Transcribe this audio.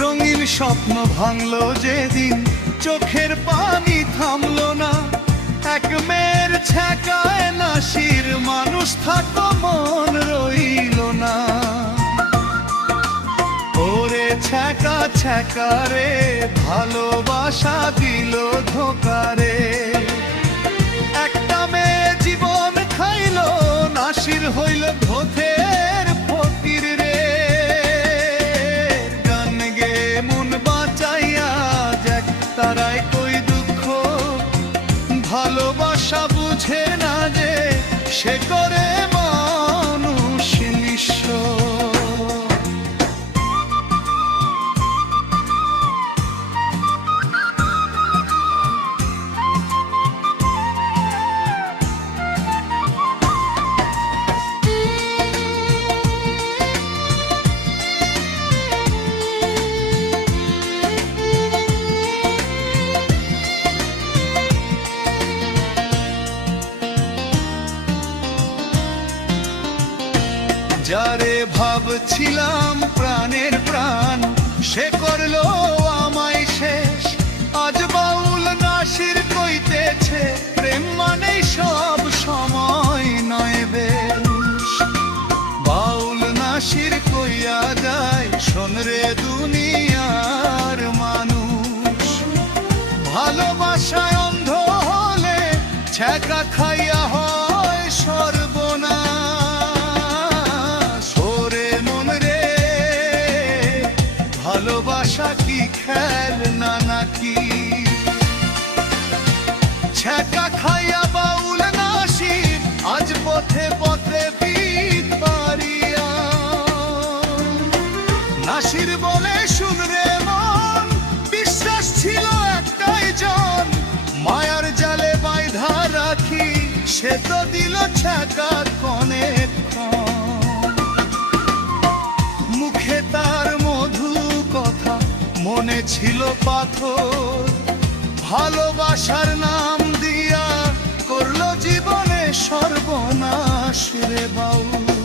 রঙিন স্বপ্ন ভাঙলো যেদিন, চোখের পানি থামলো না। এক মেয়ের ছ্যাঁকায় নাসির মানুষ থাকো মন রইল না। ওরে ছ্যাঁকা ছ্যাঁকা রে, ভালোবাসা দিল ধোকারে। একটা মেয়ে জীবন খাইল, নাসির হইল ধোথের ফকির রে। গান গে মন বাঁচাইয়া যাক, তারাই কই দুঃখ ভালোবাসা বুঝে না যে, সে করে মানুষ নিঃস্ব। যারে ভাবছিলাম প্রাণের প্রাণ, সে করলো আমায় শেষ। আজ বাউল নাসির কইতেছে, প্রেম মানেই সব সময় নয় বেশ। বাউল নাসির কইয়া যায়, শোন রে দুনিয়ার মানুষ, ভালোবাসায় অন্ধ হলে ছ্যাঁকা খাইয়া হয় সর্বনাশ। ভালোবাসা কি খেলনা নাকি? ছ্যাঁকা খাইয়া বাউল নাসির আজ পথে পথে ভিখারিয়া। নাসির বলে শুন রে মন, বিশ্বাস ছিল একটাই জন, মায়ার জালে বাইধা রাখি, সে তো দিল ছ্যাঁকা অনেকক্ষণ। মুখে তার মধু কথা, মনে ছিল পাথর, ভালোবাসার নাম দিয়া করলো জীবনে সর্বনাশ রে বাউল।